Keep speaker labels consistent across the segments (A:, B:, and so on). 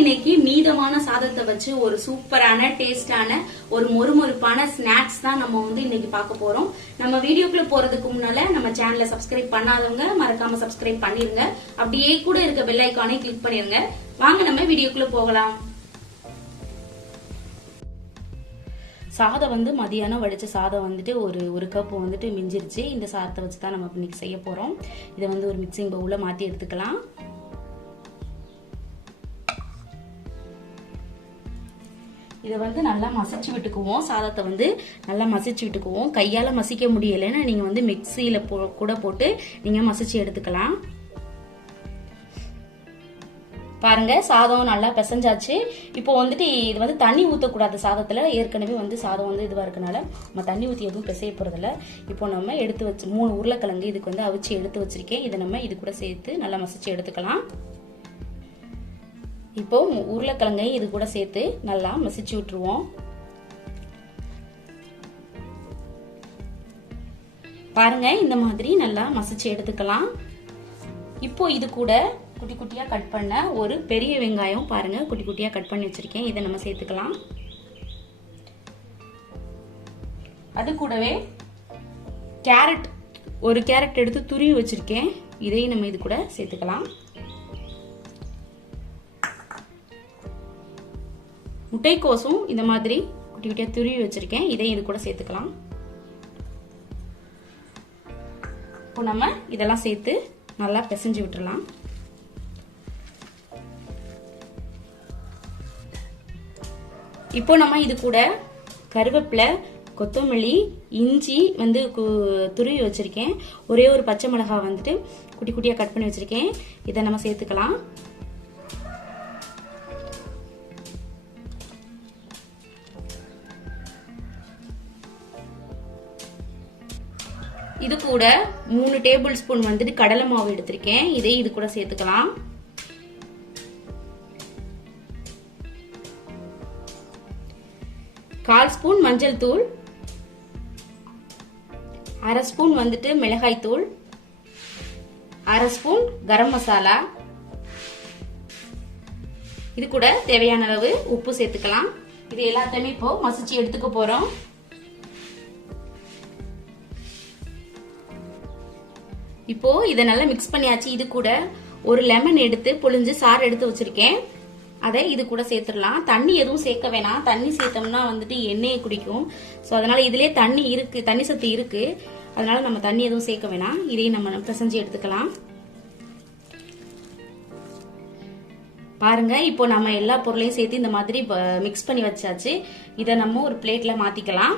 A: இன்னைக்கு மீதமான சாதத்தை வச்சு ஒரு சூப்பரான டேஸ்டான ஒரு மொறுமொறுப்பான ஸ்நாக்ஸ் தான் நம்ம வந்து இன்னைக்கு பார்க்க போறோம். நம்ம வீடியோக்குள்ள போறதுக்கு முன்னால நம்ம சேனலை சப்ஸ்கிரைப் பண்ணாதவங்க மறக்காம சப்ஸ்கிரைப் பண்ணிருங்க. அப்படியே கூட இருக்க பெல் ஐக்கானை கிளிக் பண்ணிருங்க. வாங்க நம்ம வீடியோக்குள்ள போகலாம். சாதம் வந்து மதியானம் வடிச்ச சாதம் வந்துட்டு ஒரு ஒரு கப் வந்துட்டு மிஞ்சிருச்சு. இந்த சாதத்தை வச்சு தான் நம்ம இன்னைக்கு செய்ய போகிறோம் இதை வந்து ஒரு மிக்சிங் பவுலில் மாற்றி எடுத்துக்கலாம். இதை வந்து நல்லா மசிச்சு விட்டுக்குவோம். சாதத்தை வந்து நல்லா மசிச்சு விட்டுக்குவோம். கையால் மசிக்க முடியலைன்னா நீங்கள் வந்து மிக்சியில் போ கூட போட்டு நீங்கள் மசிச்சு எடுத்துக்கலாம். பாருங்க சாதம் நல்லா பிசைஞ்சாச்சு. இப்போ வந்துட்டு இது வந்து தண்ணி ஊற்றக்கூடாது சாதத்தில். ஏற்கனவே வந்து சாதம் வந்து இதுவாக இருக்கனால நம்ம தண்ணி ஊற்றி எதுவும் பிசைய போகிறதில்ல இப்போ நம்ம எடுத்து வச்சு மூணு உருளைக்கிழங்கு இதுக்கு வந்து அவிச்சு எடுத்து வச்சிருக்கேன். இதை நம்ம இது கூட சேர்த்து நல்லா மசிச்சு எடுத்துக்கலாம். இப்போ உருளைக்கிழங்கையும் இது கூட சேர்த்து நல்லா மசிச்சு விட்டுருவோம். பாருங்க இந்த மாதிரி நல்லா மசிச்சு எடுத்துக்கலாம். இப்போ இது கூட குட்டி குட்டியா கட் பண்ண ஒரு பெரிய வெங்காயம் பாருங்க குட்டி குட்டியா கட் பண்ணி வச்சிருக்கேன். இதை நம்ம சேர்த்துக்கலாம். அது கூடவே கேரட் ஒரு கேரட் எடுத்து துருவி வச்சிருக்கேன். இதையும் நம்ம இது கூட சேர்த்துக்கலாம். முட்டைக்கோசும் இந்த மாதிரி குட்டி குட்டியாக துருவி வச்சிருக்கேன். இதையும் இது கூட சேர்த்துக்கலாம். இப்போ நம்ம இதெல்லாம் சேர்த்து நல்லா பிசைஞ்சு விட்டுறலாம். இப்போ நம்ம இது கூட கருவேப்பிலை கொத்தமல்லி இஞ்சி வந்து துருவி வச்சிருக்கேன். ஒரே ஒரு பச்சை மிளகாய் வந்துட்டு குட்டி குட்டியாக கட் பண்ணி வச்சிருக்கேன். இதை நம்ம சேர்த்துக்கலாம். இது கூட மூணு டேபிள் ஸ்பூன் வந்துட்டு கடலை மாவு எடுத்திருக்கேன். இதை இது கூட சேர்த்துக்கலாம். கால் ஸ்பூன் மஞ்சள் தூள். அரை ஸ்பூன் வந்துட்டு மிளகாய் தூள். அரை ஸ்பூன் கரம் மசாலா. இது கூட தேவையான அளவு உப்பு சேர்த்துக்கலாம். இது எல்லாத்தையுமே இப்போ மசிச்சு எடுத்துக்க போறோம். இப்போ இதை நல்லா மிக்ஸ் பண்ணியாச்சு. இது கூட ஒரு லெமன் எடுத்து புழிஞ்சு சாறு எடுத்து வச்சிருக்கேன். அதை இது கூட சேர்த்துடலாம். தண்ணி எதுவும் சேர்க்க வேணாம். தண்ணி சேர்த்தோம்னா வந்துட்டு எண்ணெயை குடிக்கும். ஸோ அதனால இதுலேயே தண்ணி இருக்கு. தண்ணி சத்து இருக்கு. அதனால நம்ம தண்ணி எதுவும் சேர்க்க வேணாம். இதையும் நம்ம பிசைஞ்சு எடுத்துக்கலாம். பாருங்க இப்போ நம்ம எல்லா பொருளையும் சேர்த்து இந்த மாதிரி மிக்ஸ் பண்ணி வச்சாச்சு. இதை நம்ம ஒரு பிளேட்ல மாத்திக்கலாம்.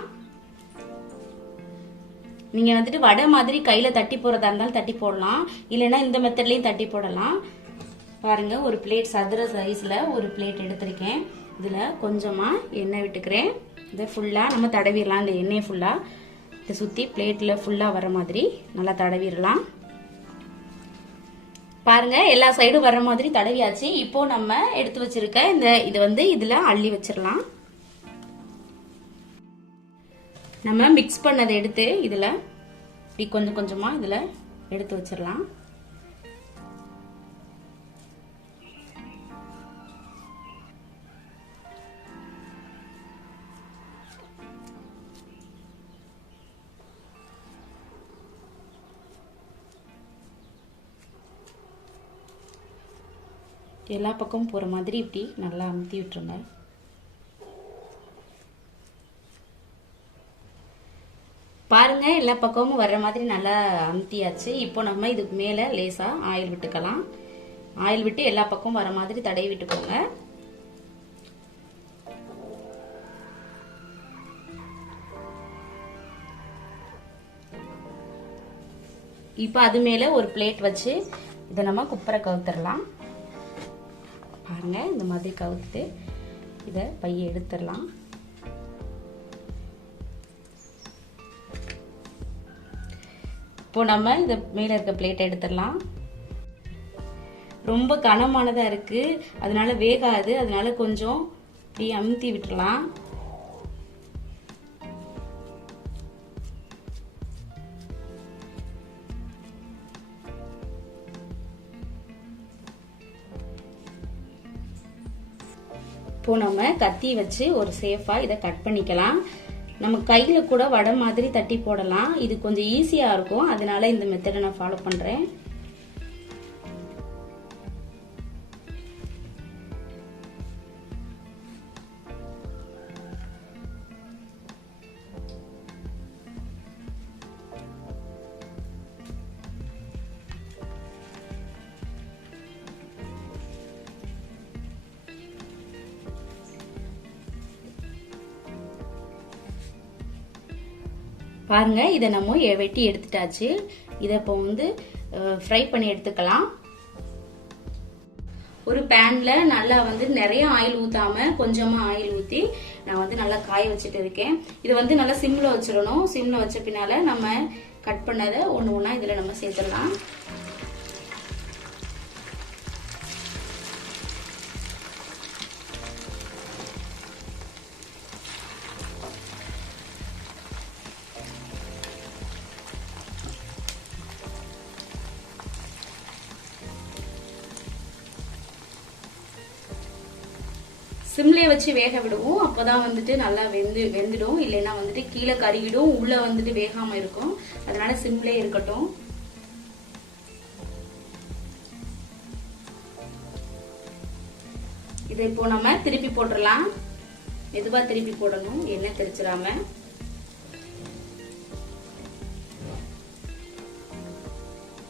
A: நீங்கள் வந்துட்டு வடை மாதிரி கையில் தட்டி போடுறதா இருந்தாலும் தட்டி போடலாம். இல்லைன்னா இந்த மெத்தட்லேயும் தட்டி போடலாம். பாருங்கள் ஒரு பிளேட் சதுர சைஸில் ஒரு பிளேட் எடுத்திருக்கேன். இதில் கொஞ்சமாக எண்ணெய் விட்டுக்கிறேன். இதை ஃபுல்லாக நம்ம தடவிடலாம் இந்த எண்ணெயை ஃபுல்லாக இதை சுற்றி பிளேட்டில் ஃபுல்லாக வர மாதிரி நல்லா தடவிடலாம் பாருங்க எல்லா சைடும் வர மாதிரி தடவியாச்சு. இப்போ நம்ம எடுத்து வச்சிருக்க இந்த இது வந்து இதில் அள்ளி வச்சிடலாம் நம்ம மிக்ஸ் பண்ணதை எடுத்து இதில் இப்படி கொஞ்சம் கொஞ்சமாக இதில் எடுத்து வச்சிடலாம். எல்லா பக்கமும் போகிற மாதிரி இப்படி நல்லா அமுத்தி விட்டுருங்க பாருங்க எல்லா பக்கமும் வர்ற மாதிரி நல்லா அமுத்தியாச்சு. இப்போ நம்ம இதுக்கு மேலே லேசாக ஆயில் விட்டுக்கலாம். ஆயில் விட்டு எல்லா பக்கமும் வர மாதிரி தடவி விட்டுக்கோங்க. இப்போ அது மேலே ஒரு பிளேட் வச்சு இதை நம்ம குப்பரை கவுத்துடலாம் பாருங்க இந்த மாதிரி கவுத்துட்டு இதை பைய எடுத்துடலாம். இப்போ நம்ம இந்த மேலே இருக்க பிளேட்டை எடுத்துடலாம். ரொம்ப கனமானதாக இருக்குது அதனால வேகாது. அதனால கொஞ்சம் இப்படி அமுத்தி விட்டுறலாம் இப்போ நம்ம கத்தி வச்சு ஒரு சேஃபாக இதை கட் பண்ணிக்கலாம். நம்ம கையில் கூட வடை மாதிரி தட்டி போடலாம். இது கொஞ்சம் ஈஸியாக இருக்கும். அதனால இந்த மெத்தடை நான் ஃபாலோ பண்ணுறேன் பாருங்கள் இதை நம்ம வெட்டி எடுத்துட்டாச்சு. இதை இப்போ வந்து ஃப்ரை பண்ணி எடுத்துக்கலாம். ஒரு பேனில் நல்லா வந்து நிறைய ஆயில் ஊற்றாமல் கொஞ்சமாக ஆயில் ஊற்றி நான் வந்து நல்லா காய வச்சுட்டு இருக்கேன். இது வந்து நல்லா சிம்மில் வச்சிடணும். சிம்மில் வச்ச பின்னால் நம்ம கட் பண்ணதை ஒன்று ஒன்றா இதில் நம்ம சேர்த்துடலாம். சிம்லேயே வச்சு வேக விடுவோம். அப்போதான் வந்துட்டு நல்லா வெந்து வெந்துடும். இல்லைன்னா வந்துட்டு கீழே கருகிடும். உள்ள வந்துட்டு வேகாம இருக்கும். அதனால சிம்லே இருக்கட்டும். இதை இப்போ நம்ம திருப்பி போட்டுடலாம் மெதுவாக திருப்பி போடணும். எண்ணெய் தெரிச்சிடாம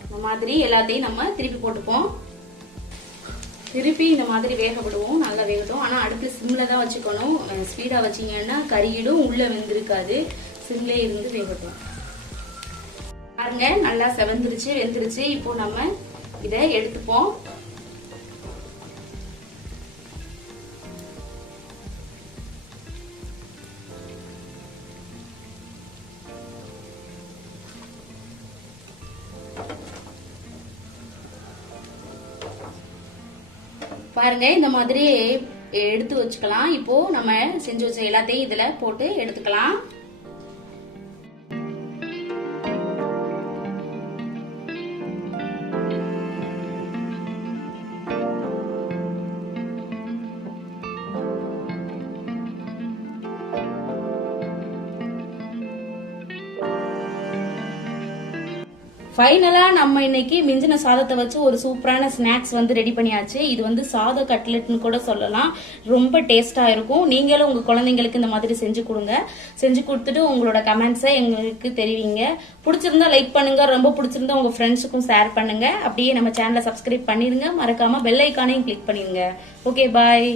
A: இந்த மாதிரி எல்லாத்தையும் நம்ம திருப்பி போட்டுப்போம். திருப்பி இந்த மாதிரி வேக விடுவோம் நல்லா வேகட்டும் ஆனா அடுப்பு சிம்மில் தான் வச்சுக்கணும். ஸ்பீடா வச்சீங்கன்னா கறியிடும் உள்ள வெந்திருக்காது. சிம்லே இருந்து வேகட்டும் பாருங்க நல்லா செவந்துருச்சு வெந்துருச்சு. இப்போ நம்ம இதை எடுத்துப்போம். பாருங்க இந்த மாதிரி எடுத்து வச்சுக்கலாம். இப்போ நம்ம செஞ்சு வச்ச எல்லாத்தையும் இதுல போட்டு எடுத்துக்கலாம். ஃபைனலா நம்ம இன்னைக்கு மிஞ்சின சாதத்தை வச்சு ஒரு சூப்பரான ஸ்நாக்ஸ் வந்து ரெடி பண்ணியாச்சு. இது வந்து சாத கட்லெட்னு கூட சொல்லலாம். ரொம்ப டேஸ்டா இருக்கும். நீங்களும் உங்க குழந்தைங்களுக்கு இந்த மாதிரி செஞ்சு கொடுங்க. செஞ்சு கொடுத்துட்டு உங்களோட கமெண்ட்ஸை எங்களுக்கு தெரிவிங்க. பிடிச்சிருந்தா லைக் பண்ணுங்க. ரொம்ப பிடிச்சிருந்தா உங்க ஃப்ரெண்ட்ஸுக்கும் ஷேர் பண்ணுங்க. அப்படியே நம்ம சேனலை சப்ஸ்கிரைப் பண்ணிருங்க மறக்காம பெல் ஐக்கானையும் கிளிக் பண்ணிருங்க ஓகே பாய்